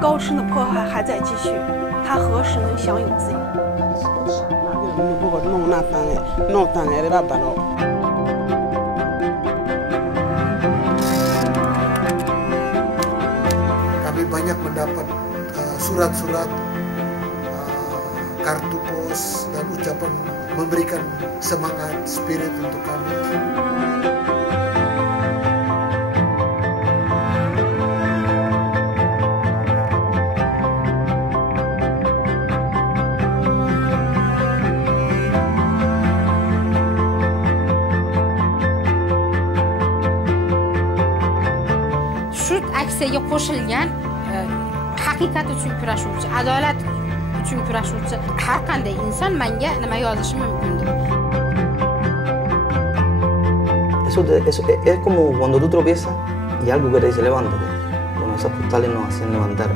高深的迫害还在继续，他何时能享有自由？ Kami banyak mendapat surat-surat, kartu pos dan ucapan memberikan semangat, spirit untuk kami. Shu aksiyaga qo'shilgan haqiqat uchun kurashuvchi, adolat uchun kurashuvchi har qanday inson menga nima yozishi mumkin. Eso es como cuando tú tropiezas y algo que te dice levántate. Bueno, esas postales nos hacen levantar.